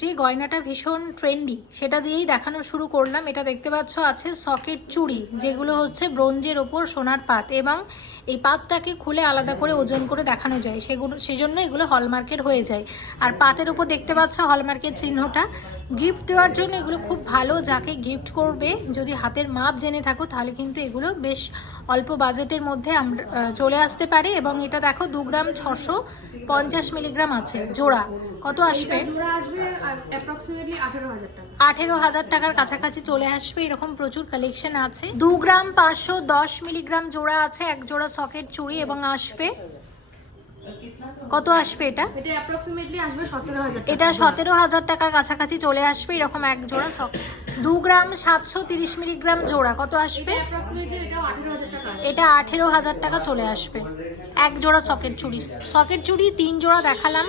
যে গয়নাটা ভীষণ ট্রেন্ডি সেটা দিয়েই দেখানো শুরু করলাম। এটা দেখতে পাচ্ছ, আছে সকেট চুড়ি, যেগুলো হচ্ছে ব্রোঞ্জের ওপর সোনার পাত এবং এই পাতটাকে খুলে আলাদা করে ওজন করে দেখানো যায়। সেগুলো সেজন্য এগুলো হলমার্কের হয়ে যায়। আর পাতের উপর দেখতে পাচ্ছ হলমার্কের চিহ্নটা। গিফট দেওয়ার জন্য এগুলো খুব ভালো যাকে গিফট করবে। যদি হাতের মাপ জেনে থাকো তাহলে কিন্তু এগুলো বেশ অল্প বাজেটের মধ্যে আমরা চলে আসতে পারে। এবং এটা দেখো দু গ্রাম ছশো পঞ্চাশ মিলিগ্রাম আছে জোড়া। কত আসবে? আঠেরো হাজার টাকার কাছাকাছি চলে আসবে। এরকম প্রচুর কালেকশন আছে। দু গ্রাম পাঁচশো দশ মিলিগ্রাম জোড়া আছে এক জোড়া সকেট চুড়ি এবং আসবে। কত আসবে এটা? এটা অ্যাপ্রক্সিমেটলি আসবে সতেরো হাজার টাকা। এটা সতেরো হাজার টাকার কাছাকাছি চলে আসবে এরকম এক জোড়া সকেট দু গ্রাম সাতশো তিরিশ মিলিগ্রাম জোড়া কত আসবে? এটা আঠেরো হাজার টাকা চলে আসবে। এক জোড়া সকেট চুড়ি সকেট চুড়ি তিন জোড়া দেখালাম।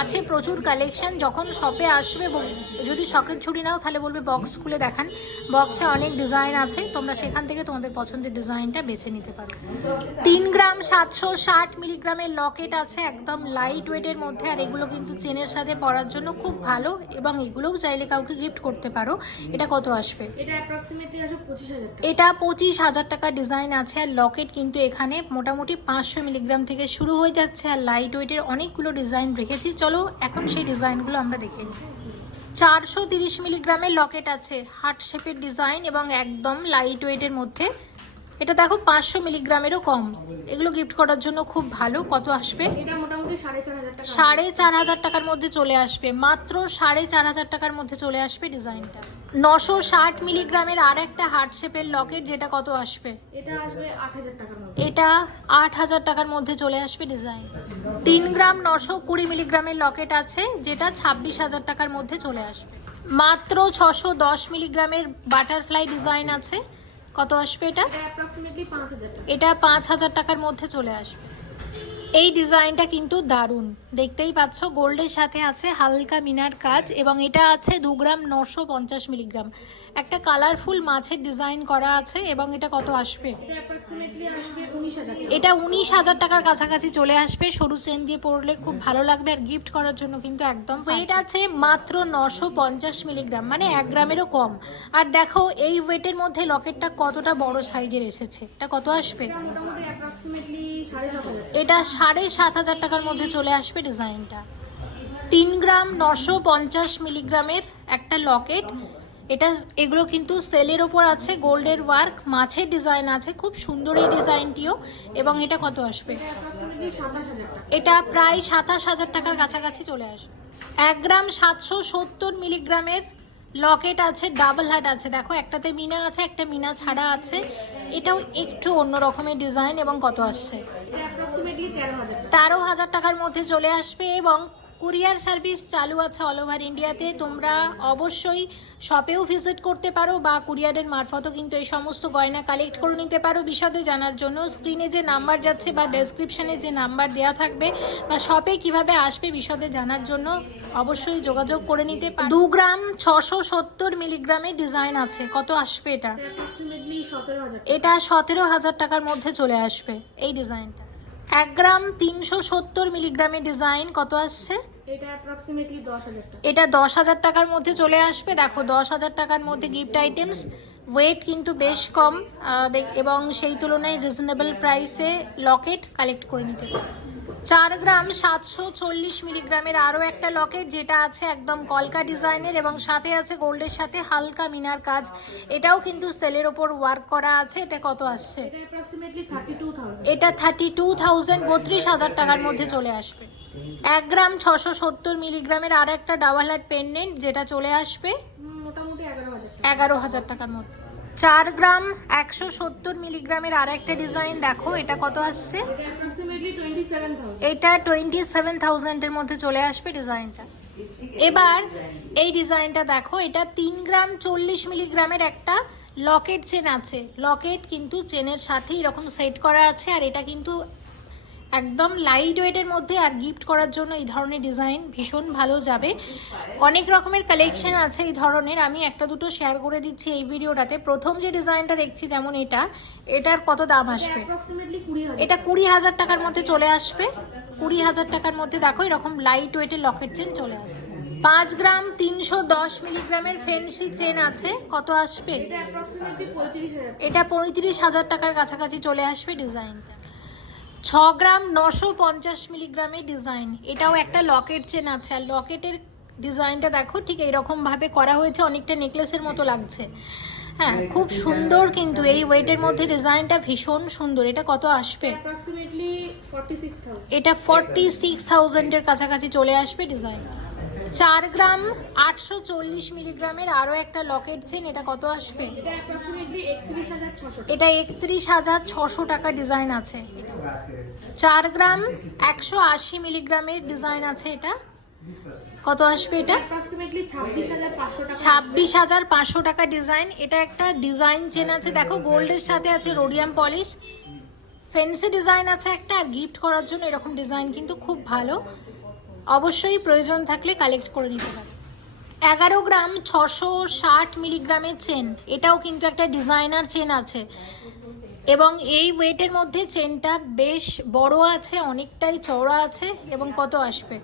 আছে প্রচুর কালেকশন যখন শপে আসবে যদি শখের চুড়ি নাও তাহলে বলবে বক্স খুলে দেখান। বক্সে অনেক ডিজাইন আছে তোমরা সেখান থেকে তোমাদের পছন্দের ডিজাইনটা বেছে নিতে পারো। তিন গ্রাম সাতশো ষাট মিলিগ্রামের লকেট আছে একদম লাইট ওয়েটের মধ্যে আর এগুলো কিন্তু চেনের সাথে পরার জন্য খুব ভালো এবং এগুলোও চাইলে কাউকে গিফট করতে পারো। এটা কত আসবে? এটা পঁচিশ হাজার টাকা। ডিজাইন আছে আর লকেট কিন্তু এখানে মোটামুটি পাঁচশো মিলিগ্রাম থেকে শুরু হয়ে যাচ্ছে আর লাইট ওয়েটের অনেকগুলো ডিজাইন রেখেছি। চলো এখন সেই ডিজাইনগুলো আমরা দেখে নিই। চারশো তিরিশ মিলিগ্রামের লকেট আছে হার্ট শেপের ডিজাইন এবং একদম লাইট ওয়েটের মধ্যে। এটা দেখো পাঁচশো মিলিগ্রামেরও কম। এগুলো গিফট করার জন্য খুব ভালো। কত আসবে? সাড়ে চার হাজার টাকার মধ্যে চলে আসবে। মাত্র সাড়ে চার হাজার টাকার মধ্যে চলে আসবে ডিজাইনটা। নশো ষাট মিলিগ্রামের আর একটা হার্ট শেপের লকেট যেটা কত আসবে? এটা আসবে আট হাজার টাকার এটা আট হাজার টাকার মধ্যে চলে আসবে ডিজাইন তিন গ্রাম নশো কুড়ি মিলিগ্রামের লকেট আছে যেটা ছাব্বিশ হাজার টাকার মধ্যে চলে আসবে। মাত্র ছশো দশ মিলিগ্রামের বাটারফ্লাই ডিজাইন আছে। কত আসবে এটা? এটা পাঁচ হাজার টাকার মধ্যে চলে আসবে। এই ডিজাইনটা কিন্তু দারুণ। দেখতেই পাচ্ছ, গোল্ডের সাথে আছে হালকা মিনার কাজ এবং এটা আছে দু গ্রাম নশো পঞ্চাশ মিলিগ্রাম। একটা কালারফুল মাছের ডিজাইন করা আছে এবং এটা কত আসবে? এটা উনিশ হাজার টাকার কাছাকাছি চলে আসবে। সরু চেন দিয়ে পরলে খুব ভালো লাগবে আর গিফট করার জন্য কিন্তু একদম ওয়েট আছে মাত্র নশো পঞ্চাশ মিলিগ্রাম মানে এক গ্রামেরও কম। আর দেখো, এই ওয়েটের মধ্যে লকেটটা কতটা বড় সাইজের এসেছে। এটা কত আসবে? এটা সাড়ে সাত হাজার টাকার মধ্যে চলে আসবে ডিজাইনটা। তিন গ্রাম নশো পঞ্চাশ মিলিগ্রামের একটা লকেট। এটা, এগুলো কিন্তু সেলের ওপর আছে, গোল্ডের ওয়ার্ক, মাছের ডিজাইন আছে, খুব সুন্দর এই ডিজাইনটিও। এবং এটা কত আসবে? এটা প্রায় সাতাশ হাজার টাকার কাছাকাছি চলে আসবে। এক গ্রাম সাতশো সত্তর মিলিগ্রামের লকেট আছে, ডাবল হাট আছে। দেখো, একটাতে মিনা আছে, একটা মিনা ছাড়া আছে। এটাও একটু অন্য রকমের ডিজাইন এবং কত আসছে? তেরো হাজার টাকার মধ্যে চলে আসবে এবং কুরিয়ার সার্ভিস চালু আছে অল ওভার ইন্ডিয়াতে। তোমরা অবশ্যই শপেও ভিজিট করতে পারো বা কুরিয়ারের মারফতও কিন্তু এই সমস্ত গয়না কালেক্ট করে নিতে পারো। বিশদে জানার জন্য স্ক্রিনে যে নাম্বার যাচ্ছে বা ডেসক্রিপশানে যে নাম্বার দেওয়া থাকবে বা শপে কীভাবে আসবে বিশদে জানার জন্য অবশ্যই যোগাযোগ করে নিতে পারো। দু গ্রাম ছশো সত্তর মিলিগ্রামের ডিজাইন আছে। কত আসবে এটা? এটা সতেরো হাজার এটা সতেরো হাজার টাকার মধ্যে চলে আসবে এই ডিজাইনটা এক গ্রাম তিনশো সত্তর মিলিগ্রামের ডিজাইন কত আসছে? এটা অ্যাপ্রক্সিমেটলি দশ হাজার টাকার মধ্যে চলে আসবে। দেখো দশ হাজার টাকার মধ্যে গিফট আইটেমস ওয়েট কিন্তু বেশ কম এবং সেই তুলনায় রিজনেবল প্রাইসে লকেট কালেক্ট করে নিতে পারো। চার গ্রাম সাতশো চল্লিশ মিলিগ্রামের আরও একটা লকেট যেটা আছে একদম কলকা ডিজাইনের এবং সাথে আছে গোল্ডের সাথে হালকা মিনার কাজ। এটাও কিন্তু সেলের ওপর ওয়ার্ক করা আছে। এটা কত আসছে? এটা থার্টি টু থাউজেন্ড বত্রিশ হাজার টাকার মধ্যে চলে আসবে। এক গ্রাম ছশো সত্তর মিলিগ্রামের আর একটা ডাবল হাট পেন্ডেন্ট যেটা চলে আসবে এগারো হাজার টাকার মধ্যে। চার গ্রাম একশো সত্তর মিলিগ্রামের আর একটা ডিজাইন দেখো এটা কত আসছে? এটা টোয়েন্টি সেভেন থাউজেন্ডের মধ্যে চলে আসবে ডিজাইনটা। এবার এই ডিজাইনটা দেখো, এটা তিন গ্রাম চল্লিশ মিলিগ্রামের একটা লকেট চেন আছে। লকেট কিন্তু চেনের সাথে এরকম সেট করা আছে, আর এটা কিন্তু একদম লাইট ওয়েটের মধ্যে আর গিফট করার জন্য এই ধরনের ডিজাইন ভীষণ ভালো যাবে। অনেক রকমের কালেকশন আছে এই ধরনের। আমি একটা দুটো শেয়ার করে দিচ্ছি এই ভিডিওটাতে। প্রথম যে ডিজাইনটা দেখছি যেমন এটা এটার কত দাম আসবে? এটা কুড়ি হাজার টাকার মধ্যে চলে আসবে। কুড়ি হাজার টাকার মধ্যে দেখো এরকম লাইট ওয়েটের লকেট চেন চলে আসছে। পাঁচ গ্রাম তিনশো দশ মিলিগ্রামের ফেন্সি চেন আছে। কত আসবে? এটা পঁয়ত্রিশ হাজার টাকার কাছাকাছি চলে আসবে ডিজাইনটা ছ গ্রাম নশো পঞ্চাশ মিলিগ্রামের ডিজাইন। এটাও একটা লকেট চেন আছে। আর লকেটের ডিজাইনটা দেখো ঠিক এইরকমভাবে করা হয়েছে অনেকটা নেকলেসের মতো লাগছে। হ্যাঁ খুব সুন্দর কিন্তু এই ওয়েটের মধ্যে ডিজাইনটা ভীষণ সুন্দর। এটা কত আসবে? এটা ফর্টি সিক্স থাউজেন্ডের কাছাকাছি চলে আসবে ডিজাইনটা। চার গ্রাম আটশো চল্লিশ মিলিগ্রামের আরও একটা লকেট চেন এটা কত আসবে? এটা একত্রিশ হাজার ছশো টাকা। ডিজাইন আছে চার গ্রাম একশো আশি মিলিগ্রামের ডিজাইন আছে এটা। কত আসবে এটা? ছাব্বিশ হাজার পাঁচশো টাকা। ছাব্বিশ হাজার পাঁচশো টাকা ডিজাইন। এটা একটা ডিজাইন চেন আছে। দেখো গোল্ডের সাথে আছে রোডিয়াম পলিশ। ফেন্সি ডিজাইন আছে একটা আর গিফট করার জন্য এরকম ডিজাইন কিন্তু খুব ভালো। অবশ্যই প্রয়োজন থাকলে কালেক্ট করে নিতে পারে। এগারো গ্রাম ছশো ষাট মিলিগ্রামের চেন এটাও কিন্তু একটা ডিজাইনার চেন আছে। এবং এই ওয়েটের মধ্যে চেনটা বেশ বড় আছে, অনেকটাই চওড়া আছে, এবং কত আসবে?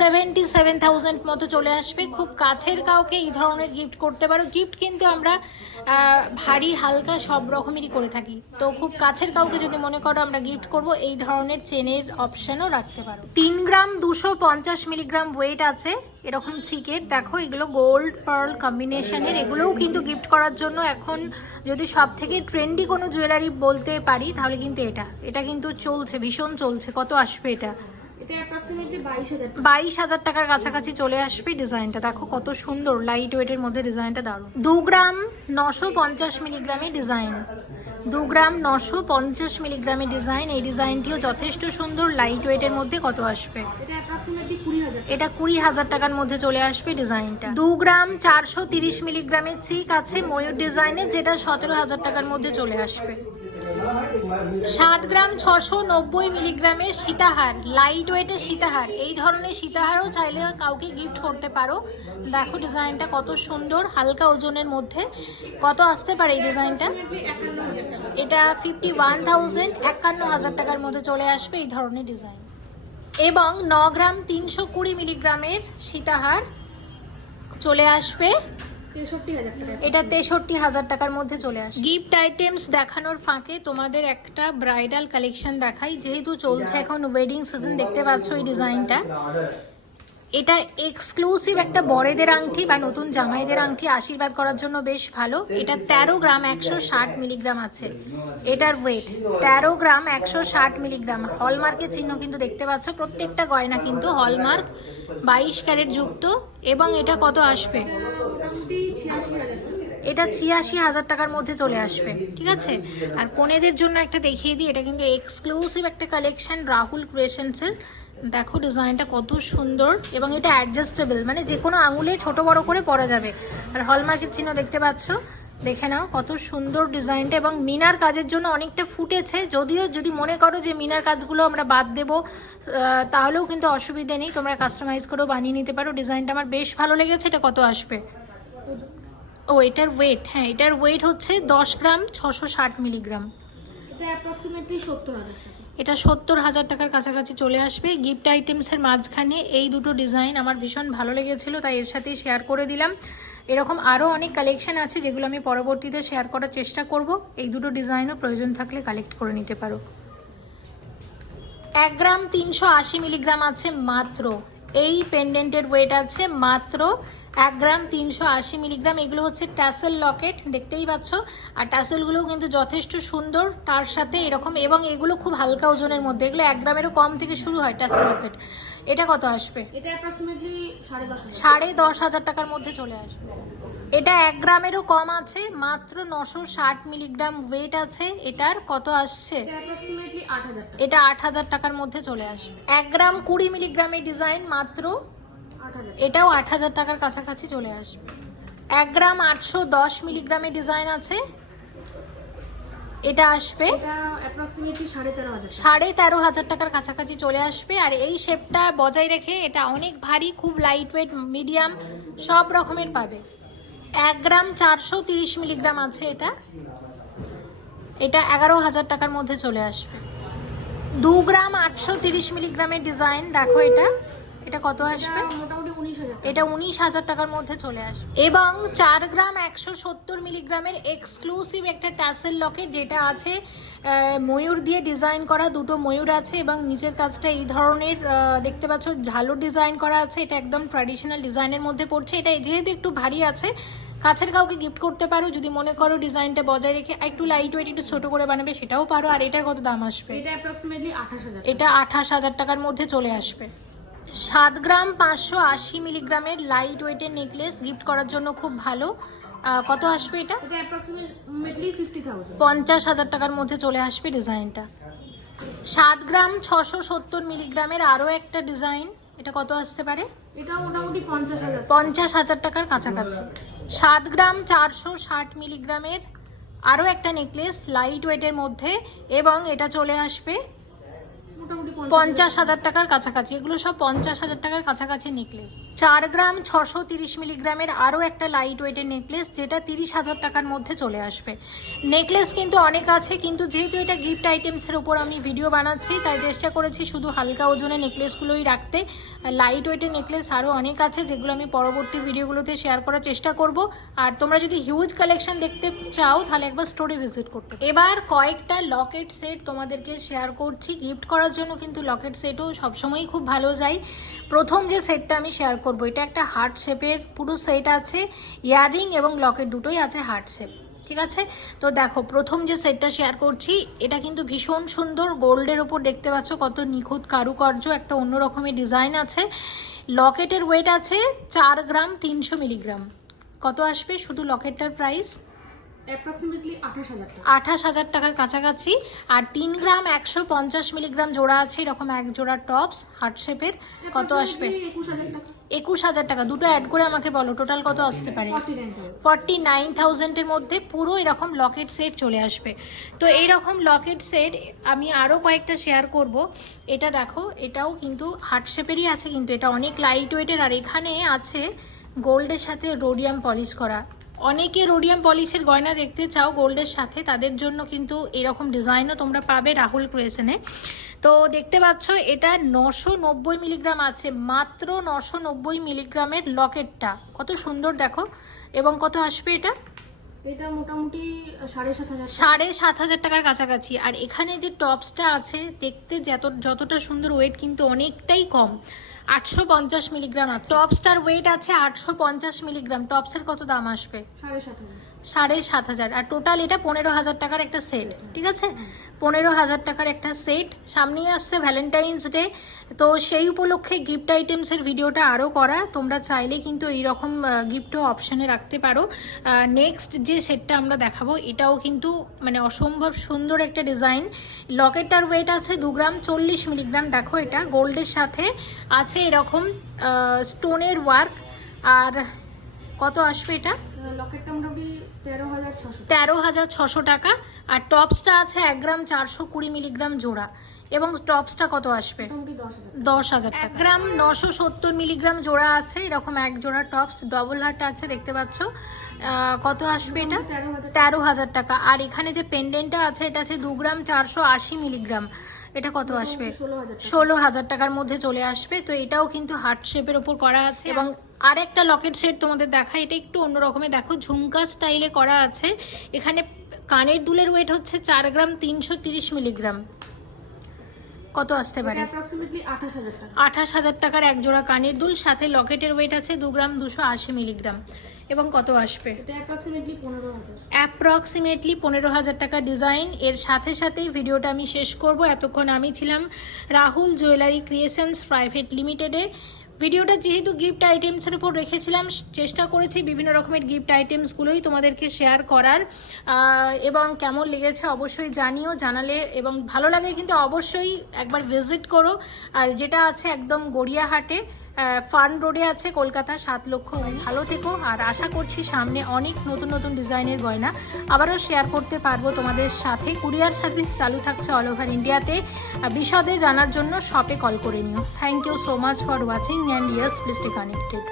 সেভেন্টি সেভেন থাউজেন্ড মতো চলে আসবে। খুব কাছের কাউকে এই ধরনের গিফট করতে পারো। গিফট কিন্তু আমরা ভারী, হালকা সব রকমেরই করে থাকি। তো খুব কাছের কাউকে যদি মনে করো আমরা গিফট করব, এই ধরনের চেনের অপশনও রাখতে পারো। তিন গ্রাম দুশো পঞ্চাশ মিলিগ্রাম ওয়েট আছে। এরকম চিকের। দেখো, এগুলো গোল্ড পার্ল কম্বিনেশনের এগুলোও কিন্তু গিফট করার জন্য এখন যদি সব থেকে ট্রেন্ডি কোনো জুয়েলারি বলতে পারি, তাহলে কিন্তু এটা। এটা কিন্তু চলছে, ভীষণ চলছে। কত আসবে এটা? বাইশ হাজার টাকার কাছাকাছি চলে আসবে ডিজাইনটা। দেখো কত সুন্দর লাইট ওয়েটের মধ্যে ডিজাইনটা দারুণ। দু গ্রাম নশো পঞ্চাশ মিলিগ্রামের ডিজাইন। দু গ্রাম নশো পঞ্চাশ মিলিগ্রামের ডিজাইন। এই ডিজাইনটিও যথেষ্ট সুন্দর লাইট ওয়েটের মধ্যে কত আসবে? এটা কুড়ি হাজার এটা কুড়ি হাজার টাকার মধ্যে চলে আসবে ডিজাইনটা। দু গ্রাম চারশো তিরিশ মিলিগ্রামের চিক আছে ময়ূর ডিজাইনের যেটা সতেরো হাজার টাকার মধ্যে চলে আসবে। সাত গ্রাম ছশো নব্বই মিলিগ্রামের সীতাহার লাইট ওয়েটের সীতাহার। এই ধরনের সীতাহারও চাইলে কাউকে গিফট করতে পারো। দেখো ডিজাইনটা কত সুন্দর, হালকা ওজনের মধ্যে। কত আসতে পারে এই ডিজাইনটা এটা ফিফটি ওয়ান থাউজেন্ড একান্ন হাজার টাকার মধ্যে চলে আসবে এই ধরনের ডিজাইন এবং ন গ্রাম তিনশো কুড়ি মিলিগ্রামের সীতাহার চলে আসবে। এটা তেষট্টি হাজার টাকার মধ্যে চলে আসে। গিফট আইটেমস দেখানোর ফাঁকে তোমাদের একটা ব্রাইডাল কালেকশন দেখাই। যেহেতু চলছে এখন ওয়েডিং সিজন দেখতে পাচ্ছ এই ডিজাইনটা। এটা এক্সক্লুসিভ একটা বড়েদের আংটি বা নতুন জামাইদের আংটি আশীর্বাদ করার জন্য বেশ ভালো। এটা তেরো গ্রাম একশো ষাট মিলিগ্রাম আছে। এটার ওয়েট তেরো গ্রাম একশো ষাট মিলিগ্রাম। হলমার্কের চিহ্ন কিন্তু দেখতে পাচ্ছ। প্রত্যেকটা গয়না কিন্তু হলমার্ক বাইশ ক্যারেট যুক্ত। এবং এটা কত আসবে মোটামুটি ছিয়াশি হাজার টাকা এটা ছিয়াশি হাজার টাকার মধ্যে চলে আসবে, ঠিক আছে? আর কনেদের জন্য একটা দেখিয়ে দিই, এটা কিন্তু এক্সক্লুসিভ একটা কালেকশন রাহুল ক্রিয়েশনসের দেখো ডিজাইনটা কত সুন্দর এবং এটা অ্যাডজাস্টেবল মানে যে কোনো আঙুলে ছোট বড় করে পরা যাবে। আর হলমার্কের চিহ্ন দেখতে পাচ্ছ? দেখে নাও, কত সুন্দর ডিজাইনটা এবং মিনার কাজের জন্য অনেকটা ফুটেছে, যদিও যদি মনে করো যে মিনার কাজগুলো আমরা বাদ দেবো তাহলেও কিন্তু অসুবিধে নেই, তোমরা কাস্টমাইজ করেও বানিয়ে নিতে পারো। ডিজাইনটা আমার বেশ ভালো লেগেছে, এটা কত আসবে? ও এটার ওয়েট হ্যাঁ এটার ওয়েট হচ্ছে দশ গ্রাম ছশো ষাট মিলিগ্রাম এটা অ্যাপ্রক্সিমেটলি সত্তর হাজার টাকা। এটা সত্তর হাজার টাকার কাছাকাছি চলে আসবে। গিফট আইটেমসের মাঝখানে এই দুটো ডিজাইন আমার ভীষণ ভালো লেগেছিল তাই এর সাথেই শেয়ার করে দিলাম। এরকম আরও অনেক কালেকশন আছে যেগুলো আমি পরবর্তীতে শেয়ার করার চেষ্টা করব। এই দুটো ডিজাইনও প্রয়োজন থাকলে কালেক্ট করে নিতে পারো। এক গ্রাম তিনশো আশি মিলিগ্রাম আছে মাত্র। এই পেন্ডেন্টের ওয়েট আছে মাত্র এক গ্রাম তিনশো আশি মিলিগ্রাম এগুলো হচ্ছে ট্যাসেল লকেট দেখতেই পাচ্ছ। আর ট্যাসেলগুলোও কিন্তু যথেষ্ট সুন্দর তার সাথে এরকম এবং এগুলো খুব হালকা ওজনের মধ্যে এগুলো এক গ্রামেরও কম থেকে শুরু হয় ট্যাসেল লকেট। এটা কত আসবে? এটা অ্যাপ্রক্সিমেটলি সাড়ে দশ হাজার। টাকার মধ্যে চলে আসবে। এটা এক গ্রামেরও কম আছে মাত্র নশো ষাট মিলিগ্রাম ওয়েট আছে। এটার কত আসছে? এটা আট হাজার টাকার মধ্যে চলে আসবে। এক গ্রাম কুড়ি মিলিগ্রামের ডিজাইন মাত্র এটাও আট হাজার টাকার কাছাকাছি চলে আসবে। এক গ্রাম আটশো দশ মিলিগ্রামের ডিজাইন আছে। এটা আসবে সাড়ে তেরো হাজার টাকার কাছাকাছি চলে আসবে। আর এই শেপটা বজায় রেখে এটা অনেক ভারী খুব লাইট ওয়েট মিডিয়াম সব রকমের পাবে। এক গ্রাম চারশো তিরিশ মিলিগ্রাম আছে এটা। এটা এগারো হাজার টাকার মধ্যে চলে আসবে। দু গ্রাম আটশো তিরিশ মিলিগ্রামের ডিজাইন দেখো এটা। এটা কত আসবে? এটা উনিশ হাজার টাকার মধ্যে চলে আসবে। এবং চার গ্রাম একশো সত্তর মিলিগ্রামের এক্সক্লুসিভ একটা ট্যাসেল লকেট যেটা আছে ময়ূর দিয়ে ডিজাইন করা দুটো ময়ূর আছে এবং নিচের কাজটা এই ধরনের দেখতে পাচ্ছ ঝালুর ডিজাইন করা আছে। এটা একদম ট্র্যাডিশনাল ডিজাইনের মধ্যে পড়ছে। এটা যেহেতু একটু ভারী আছে কাছের কাউকে গিফট করতে পারো। যদি মনে করো ডিজাইনটা বজায় রেখে একটু লাইট ওয়েট একটু ছোট করে বানাবে সেটাও পারো। আর এটার কত দাম আসবে? এটা অ্যাপ্রক্সিমেটলি আঠাশ হাজার এটা আঠাশ হাজার টাকার মধ্যে চলে আসবে। সাত গ্রাম পাঁচশো আশি মিলিগ্রামের লাইট ওয়েটের নেকলেস গিফট করার জন্য খুব ভালো। কত আসবে এটা? পঞ্চাশ হাজার টাকার মধ্যে চলে আসবে ডিজাইনটা। সাত গ্রাম ছশো সত্তর মিলিগ্রামের আরও একটা ডিজাইন। এটা কত আসতে পারে? পঞ্চাশ হাজার। টাকার কাছাকাছি। সাত গ্রাম চারশো ষাট মিলিগ্রামের আরও একটা নেকলেস লাইট ওয়েটের মধ্যে এবং এটা চলে আসবে পঞ্চাশ হাজার টাকার কাছাকাছি, এগুলো সব পঞ্চাশ হাজার টাকার কাছাকাছি নেকলেস চার গ্রাম ছশো তিরিশ মিলিগ্রামের আরও একটা লাইট ওয়েটের নেকলেস যেটা তিরিশ হাজার টাকার মধ্যে চলে আসবে। নেকলেস কিন্তু অনেক আছে, কিন্তু যেহেতু এটা গিফট আইটেমসের উপর আমি ভিডিও বানাচ্ছি, তাই চেষ্টা করেছি শুধু হালকা ওজনের নেকলেসগুলোই রাখতে। লাইট ওয়েটের নেকলেস আরও অনেক আছে, যেগুলো আমি পরবর্তী ভিডিওগুলোতে শেয়ার করার চেষ্টা করব। আর তোমরা যদি হিউজ কালেকশন দেখতে চাও, তাহলে একবার স্টোরে ভিজিট করতে এবার কয়েকটা লকেট সেট তোমাদেরকে শেয়ার করছি। গিফট করার জন্য কিন্তু লকেট সেটও সবসময়ই খুব ভালো যায়। প্রথম যে সেটটা আমি শেয়ার করব, এটা একটা হার্ট শেপের পুরো সেট আছে ইয়াররিং এবং লকেট দুটোই আছে হার্ট শেপ ঠিক আছে? তো দেখো, প্রথম যে সেটটা শেয়ার করছি, এটা কিন্তু ভীষণ সুন্দর গোল্ডের ওপর দেখতে পাচ্ছ, কত নিখুঁত কারুকার্য, একটা অন্য রকমের ডিজাইন আছে। লকেটের ওয়েট আছে চার গ্রাম তিনশো মিলিগ্রাম। কত আসবে? শুধু লকেটটার প্রাইস আঠাশ হাজার টাকার কাছাকাছি। আর তিন গ্রাম একশো পঞ্চাশ মিলিগ্রাম জোড়া আছে এরকম এক জোড়া টপস হার্ট শেপের কত আসবে? একুশ হাজার টাকা। দুটো অ্যাড করে আমাকে বলো টোটাল কত আসতে পারে? ফর্টি নাইন ফর্টি নাইন থাউজেন্ডের মধ্যে পুরো এরকম লকেট সেট চলে আসবে। তো এইরকম লকেট সেট আমি আরও কয়েকটা শেয়ার করব। এটা দেখো এটাও কিন্তু হার্ট শেপেরই আছে কিন্তু এটা অনেক লাইট ওয়েটের আর এখানে আছে গোল্ডের সাথে রোডিয়াম পলিশ করা। অনেকে রোডিয়াম পলিশের গয়না দেখতে চাও গোল্ডের সাথে তাদের জন্য কিন্তু এরকম ডিজাইনও তোমরা পাবে রাহুল ক্রিয়েশনে তো দেখতে পাচ্ছ এটা নশো নব্বই মিলিগ্রাম আছে মাত্র নশো নব্বই মিলিগ্রামের লকেটটা কত সুন্দর দেখো। এবং কত আসবে এটা? এটা মোটামুটি সাড়ে সাত হাজার সাড়ে সাত হাজার টাকার কাছাকাছি। আর এখানে যে টপসটা আছে দেখতে যত যতটা সুন্দর ওয়েট কিন্তু অনেকটাই কম। আটশো পঞ্চাশ মিলিগ্রাম আছে। টপসটার ওয়েট আছে আটশো পঞ্চাশ মিলিগ্রাম। টপসের কত দাম আসবে? সাড়ে সাত হাজার। আর টোটাল এটা পনেরো হাজার টাকার একটা সেট ঠিক আছে? পনেরো হাজার টাকার একটা সেট সামনেই আসছে ভ্যালেন্টাইন্স ডে তো সেই উপলক্ষে গিফট আইটেমসের ভিডিওটা আরও করা। তোমরা চাইলে কিন্তু এই এইরকম গিফটও অপশানে রাখতে পারো। নেক্সট যে সেটটা আমরা দেখাবো, এটাও কিন্তু মানে অসম্ভব সুন্দর একটা ডিজাইন লকেটটার ওয়েট আছে দু গ্রাম চল্লিশ মিলিগ্রাম। দেখো এটা গোল্ডের সাথে আছে এরকম স্টোনের ওয়ার্ক আর কত আসবে এটা? তেরো হাজার ছশো টাকা। আর টপসটা আছে এক গ্রাম চারশো কুড়ি মিলিগ্রাম জোড়া। এবং টপসটা কত আসবে? দশ হাজার এক গ্রাম নশো সত্তর মিলিগ্রাম জোড়া আছে এরকম এক জোড়া টপস ডবল হার্ট আছে দেখতে পাচ্ছ। কত আসবে এটা? তেরো হাজার তেরো হাজার টাকা। আর এখানে যে পেন্ডেন্টটা আছে এটা আছে দু গ্রাম চারশো আশি মিলিগ্রাম। এটা কত আসবে? ষোলো হাজার টাকার মধ্যে চলে আসবে। তো এটাও কিন্তু হার্ট শেপের ওপর করা আছে এবং আর একটা লকেট সেট তোমাদের দেখা এটা একটু অন্য রকমের দেখো ঝুমকা স্টাইলে করা আছে। এখানে কানের দুলের ওয়েট হচ্ছে চার গ্রাম তিনশো তিরিশ মিলিগ্রাম। কত আসতে পারে? আঠাশ হাজার আঠাশ হাজার টাকার এক জোড়া কানের দুল সাথে লকেটের ওয়েট আছে দু গ্রাম দুশো আশি মিলিগ্রাম। এবং কত আসবে? অ্যাপ্রক্সিমেটলি পনেরো হাজার। টাকা ডিজাইন এর সাথে সাথেই ভিডিওটা আমি শেষ করব। এতক্ষণ আমি ছিলাম রাহুল জুয়েলারি ক্রিয়েশনস প্রাইভেট লিমিটেডে ভিডিওটা যেহেতু গিফট আইটেমসের উপর রেখেছিলাম চেষ্টা করেছি বিভিন্ন রকমের গিফট আইটেমসগুলোই তোমাদেরকে শেয়ার করার। এবং কেমন লেগেছে অবশ্যই জানিও জানালে এবং ভালো লাগে কিন্তু অবশ্যই একবার ভিজিট করো। আর যেটা আছে একদম গড়িয়াহাটে ফান রোডে আছে কলকাতা, সাত লক্ষ। ভালো থেকো। আর আশা করছি সামনে অনেক নতুন নতুন ডিজাইনের গয়না। আবারও শেয়ার করতে পারব তোমাদের সাথে। কুরিয়ার সার্ভিস চালু থাকছে অল ওভার ইন্ডিয়াতে বিশদে জানার জন্য শপে কল করে নিও। Thank you so much for watching and years please connected